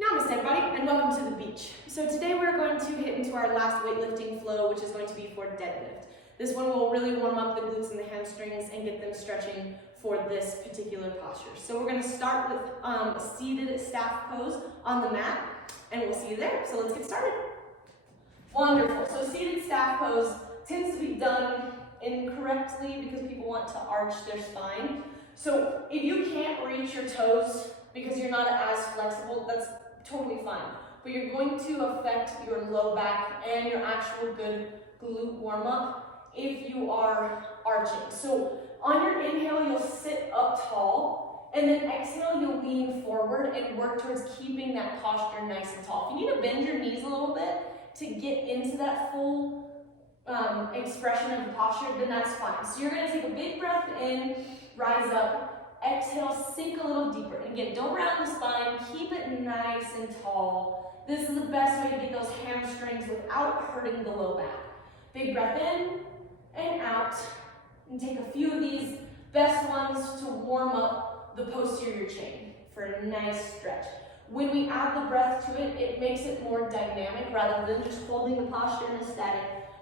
Namaste everybody, and welcome to the beach. So today we're going to hit into our last weightlifting flow, which is going to be for deadlift. This one will really warm up the glutes and the hamstrings and get them stretching for this particular posture. So we're going to start with a seated staff pose on the mat, and we'll see you there. So let's get started. Wonderful. So seated staff pose tends to be done incorrectly because people want to arch their spine. So if you can't reach your toes because you're not as flexible, that's totally fine. But you're going to affect your low back and your actual good glute warm up if you are arching. So on your inhale, you'll sit up tall, and then exhale, you'll lean forward and work towards keeping that posture nice and tall. If you need to bend your knees a little bit to get into that full expression of the posture, then that's fine. So you're going to take a big breath in, rise up. Exhale, sink a little deeper. And again, don't round the spine, keep it nice and tall. This is the best way to get those hamstrings without hurting the low back. Big breath in and out. And take a few of these best ones to warm up the posterior chain for a nice stretch. When we add the breath to it, it makes it more dynamic rather than just holding the posture in a static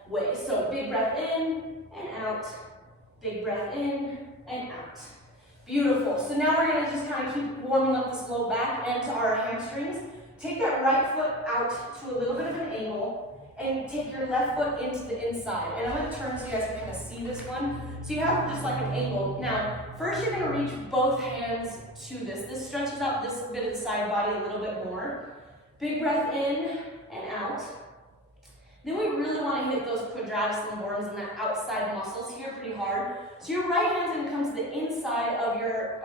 way. So big breath in and out. Big breath in and out. Beautiful. So now we're going to just kind of keep warming up this low back and to our hamstrings. Take that right foot out to a little bit of an angle and take your left foot into the inside. And I'm going to turn so you guys can kind of see this one. So you have just like an angle. Now, first you're going to reach both hands to this. This stretches out this bit of the side body a little bit more. Big breath in and out. Then we really want to hit those quadratus lumborum and that outside muscles here pretty hard. So your right hand's going to come to the inside of your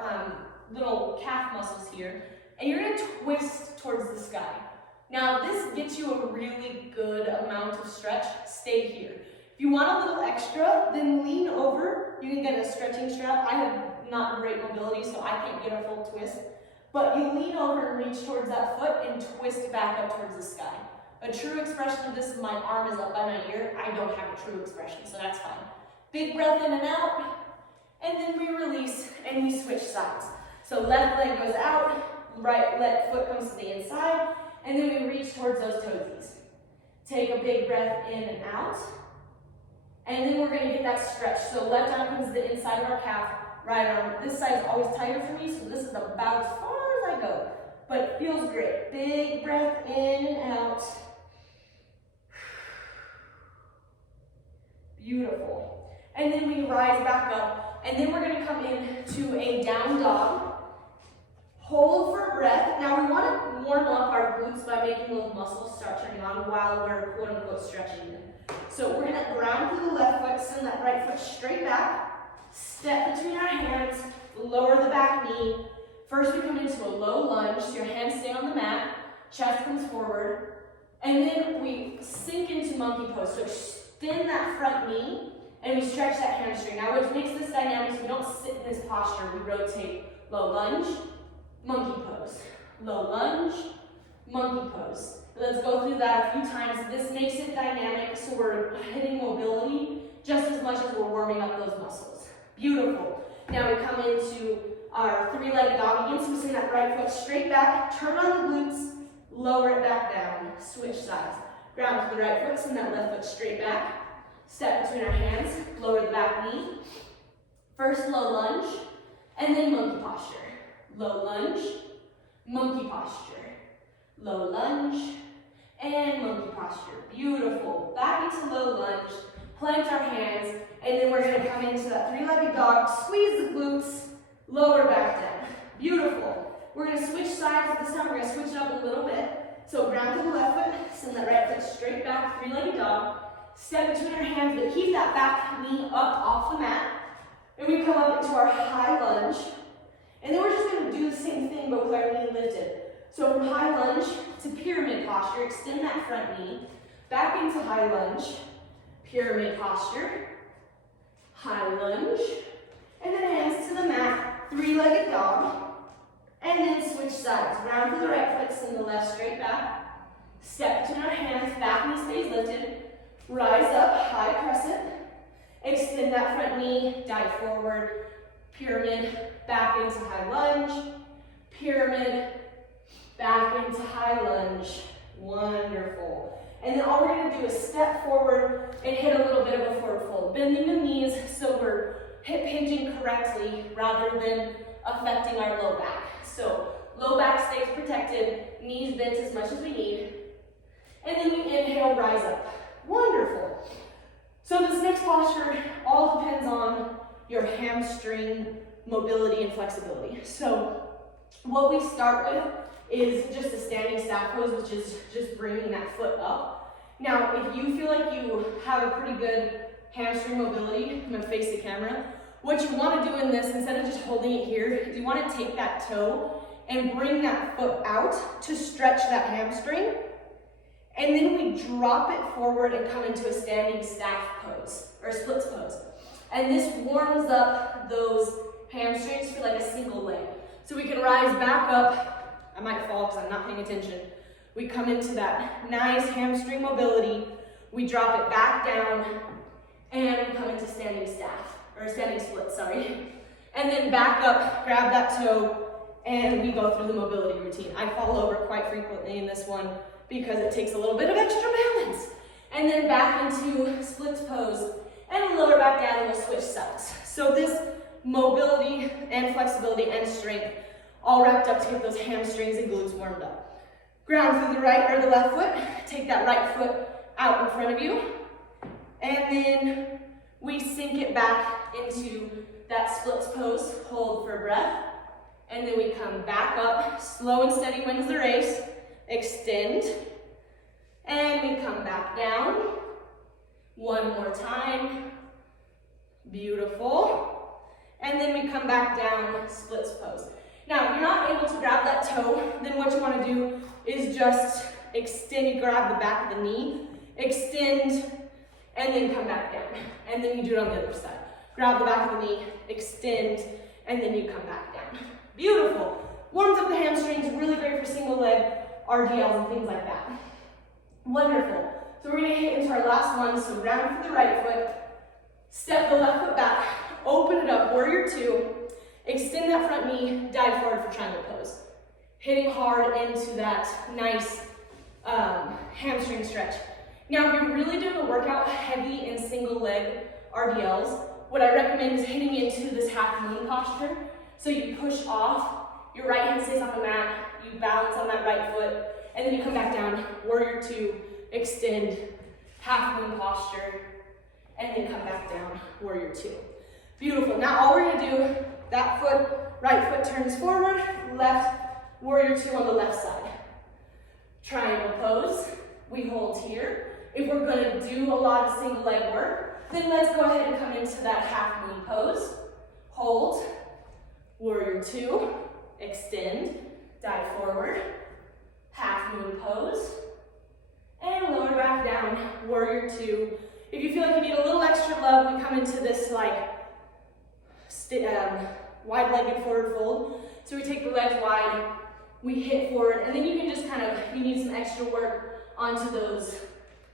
little calf muscles here, and you're going to twist towards the sky. Now this gets you a really good amount of stretch. Stay here. If you want a little extra, then lean over. You can get a stretching strap. I have not great mobility, so I can't get a full twist. But you lean over and reach towards that foot and twist back up towards the sky. A true expression of this is my arm is up by my ear. I don't have a true expression, so that's fine. Big breath in and out, and then we release and we switch sides. So left leg goes out, right foot comes to the inside, and then we reach towards those toesies. Take a big breath in and out, and then we're going to get that stretch. So left arm comes to the inside of our calf, right arm. This side is always tighter for me, so this is about as far as I go. But it feels great. Big breath in and out. Beautiful. And then we rise back up, and then we're going to come into a down dog. Hold for breath. Now we want to warm up our glutes by making those muscles start turning on while we're quote unquote stretching them. So we're going to ground through the left foot, send that right foot straight back, step between our hands, lower the back knee. First we come into a low lunge, so your hands stay on the mat, chest comes forward, and then we sink into monkey pose. So extend that front knee, and we stretch that hamstring. Now, what makes this dynamic is we don't sit in this posture. We rotate. Low lunge, monkey pose. Low lunge, monkey pose. Let's go through that a few times. This makes it dynamic, so we're hitting mobility just as much as we're warming up those muscles. Beautiful. Now we come into our three-legged dog again. So we send that right foot straight back, turn on the glutes, lower it back down, switch sides. Ground to the right foot, send that left foot straight back. Step between our hands, lower the back knee. First low lunge, and then monkey posture. Low lunge, monkey posture. Low lunge, and monkey posture. Beautiful. Back into low lunge, plant our hands, and then we're going to come into that three-legged dog, squeeze the glutes, lower back down. Beautiful. We're going to switch sides. This time we're going to switch it up a little bit. So ground to the left foot, send that right foot straight back, three-legged dog. Step between our hands, but keep that back knee up off the mat. And we come up into our high lunge. And then we're just going to do the same thing, but with our knee lifted. So from high lunge to pyramid posture, extend that front knee. Back into high lunge, pyramid posture, high lunge. And then hands to the mat, three-legged dog. And then switch sides. Round to the right foot, send the left straight back. Step between our hands, back knee stays lifted. Rise up, high crescent. Extend that front knee, dive forward. Pyramid, back into high lunge. Pyramid, back into high lunge. Wonderful. And then all we're gonna do is step forward and hit a little bit of a forward fold. Bending the knees so we're hip hinging correctly rather than affecting our low back. So low back stays protected, knees bent as much as we need. And then we inhale, rise up. Wonderful. So this next posture all depends on your hamstring mobility and flexibility. So what we start with is just a standing staff pose, which is just bringing that foot up. Now, if you feel like you have a pretty good hamstring mobility, I'm gonna face the camera. What you wanna do in this, instead of just holding it here, is you wanna take that toe and bring that foot out to stretch that hamstring. And then we drop it forward and come into a standing staff pose, or splits pose. And this warms up those hamstrings for like a single leg. So we can rise back up. I might fall because I'm not paying attention. We come into that nice hamstring mobility. We drop it back down, and we come into standing staff, or standing split, sorry. And then back up, grab that toe, and we go through the mobility routine. I fall over quite frequently in this one because it takes a little bit of extra balance. And then back into splits pose, and lower back down, and we'll switch sides. So this mobility and flexibility and strength all wrapped up to get those hamstrings and glutes warmed up. Ground through the right or the left foot. Take that right foot out in front of you. And then we sink it back into that splits pose. Hold for breath. And then we come back up. Slow and steady wins the race. Extend. And we come back down. One more time. Beautiful. And then we come back down, splits pose. Now, if you're not able to grab that toe, then what you want to do is just extend. You grab the back of the knee, extend, and then come back down. And then you do it on the other side. Grab the back of the knee, extend, and then you come back down. Beautiful. Warms up the hamstrings, really great for single leg RDLs and things like that. Wonderful. So we're going to hit into our last one. So round for the right foot, step the left foot back, open it up, warrior two, extend that front knee, dive forward for triangle pose. Hitting hard into that nice hamstring stretch. Now, if you're really doing a workout heavy in single leg RDLs, what I recommend is hitting into this half moon posture. So you push off, your right hand stays on the mat, you balance on that right foot, and then you come back down, warrior two, extend, half moon posture, and then come back down, warrior two. Beautiful. Now all we're gonna do, that foot, right foot turns forward, left, warrior two on the left side. Triangle pose, we hold here. If we're gonna do a lot of single leg work, then let's go ahead and come into that half moon pose. Hold, warrior two, extend, dive forward, half moon pose, and lower back down, warrior two. If you feel like you need a little extra love, we come into this like wide-legged forward fold. So we take the legs wide, we hit forward, and then you can just kind of, if you need some extra work onto those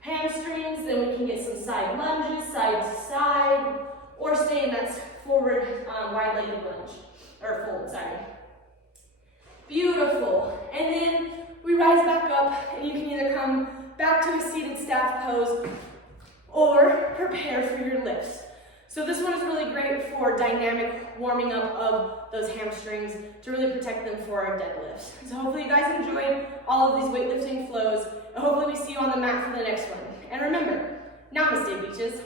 hamstrings, then we can get some side lunges, side to side, or stay in that forward wide-legged lunge, or fold, sorry. Beautiful. And then we rise back up, and you can either come back to a seated staff pose or prepare for your lifts. So this one is really great for dynamic warming up of those hamstrings to really protect them for our deadlifts. So hopefully you guys enjoyed all of these weightlifting flows, and hopefully we see you on the mat for the next one. And remember, namaste, beaches.